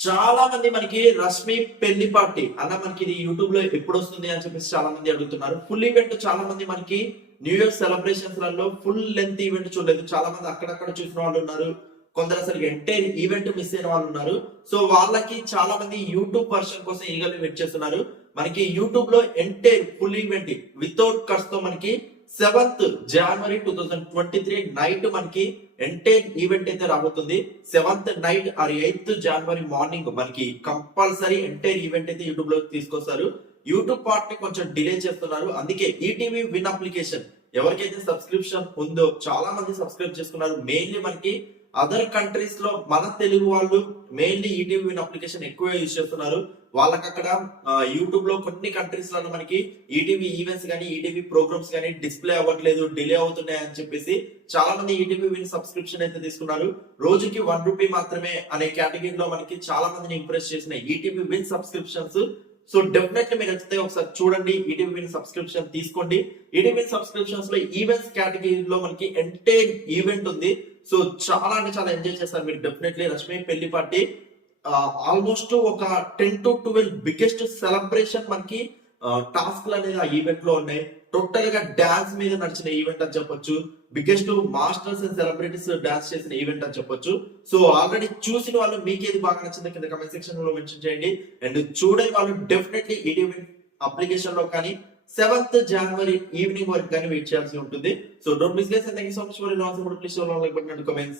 చాలా మంది మనకి రష్మి పెళ్ళి పార్టీ అన్న మనకి ఇది యూట్యూబ్లో ఎప్పుడు వస్తుంది అని చెప్పేసి చాలా మంది అడుగుతున్నారు. ఫుల్ ఈవెంట్ చాలా మంది మనకి న్యూ ఇయర్ సెలబ్రేషన్స్లలో ఫుల్ లెంత్ ఈవెంట్ చూడలేదు. చాలా మంది అక్కడక్కడ చూసిన వాళ్ళు ఉన్నారు. కొందరు అసలు ఎంటైర్ ఈవెంట్ మిస్ అయిన వాళ్ళు ఉన్నారు. సో వాళ్ళకి చాలా మంది యూట్యూబ్ వర్షన్ కోసం ఈగలు వెయిట్ చేస్తున్నారు. మనకి యూట్యూబ్లో ఎంటైర్ ఫుల్ ఈవెంట్ వితౌట్ ఖర్చుతో మనకి seventh January two thousand twenty three night మనకి ఎంటైర్ ఈవెంట్ అయితే రాబోతుంది. Seventh night or eighth January morning మనకి కంపల్సరీ ఎంటైర్ ఈవెంట్ అయితే యూట్యూబ్లో తీసుకొస్తారు. యూట్యూబ్ పార్ట్ని కొంచెం డిలే చేస్తున్నారు. అందుకే ఈటీవీ విన్ అప్లికేషన్ ఎవరికైతే సబ్స్క్రిప్షన్ ఉందో చాలా మంది సబ్స్క్రైబ్ చేసుకున్నారు. మెయిన్లీ మనకి అదర్ కంట్రీస్లో మన తెలుగు వాళ్ళు మెయిన్లీ ఈటీవీ విన్ అప్లికేషన్ ఎక్కువ యూజ్ చేస్తున్నారు. వాళ్ళకి అక్కడ యూట్యూబ్లో కొన్ని కంట్రీస్లో మనకి ఈటీవీ ఈవెంట్స్ కానీ ఈటీవీ ప్రోగ్రామ్స్ కానీ డిస్ప్లే అవ్వట్లేదు డిలే అవుతున్నాయి అని చెప్పేసి చాలా మంది ఈటీవీ విన్ సబ్స్క్రిప్షన్ అయితే తీసుకున్నారు. రోజుకి వన్ రూపీ మాత్రమే అనే కేటగిరీలో మనకి చాలా మందిని ఇంప్రెస్ చేసిన ETV win subscriptions so definitely మీరు నచ్చితే ఒకసారి చూడండి. ఈటీవీ విన్ సబ్స్క్రిప్షన్ తీసుకోండి. ఈటీవీ విన్ సబ్స్క్రిప్షన్స్లో ఈవెంట్స్ కేటగిరీలో మనకి ఎంటైర్ ఈవెంట్ ఉంది. సో చాలా అంటే చాలా ఎంజాయ్ చేస్తారు మీరు. డెఫినెట్లీ రష్మి పెళ్ళి పార్టీ ఆల్మోస్ట్ uh, ఒక ten to twelve biggest celebration మనకి టాస్క్ అనేది ఆ ఈవెంట్లో ఉన్నాయి. టోటల్గా డాన్స్ మీద నడిచిన ఈవెంట్ అని చెప్పొచ్చు. Biggest masters and celebrities dance చేసిన ఈవెంట్ అని చెప్పొచ్చు. సో ఆల్రెడీ చూసిన వాళ్ళు మీకు ఏది బాగా నచ్చిందో కింద కమెంట్ సెక్షన్లో మెన్షన్ చేయండి. అండ్ చూడని వాళ్ళు డెఫినెట్లీ ఈవెంట్ అప్లికేషన్లో కానీ సెవెంత్ జనవరి ఈవినింగ్ వరకు కానీ వెయిట్ చేయాల్సి ఉంటుంది. So don't miss guys thank you so much for long please like button and comments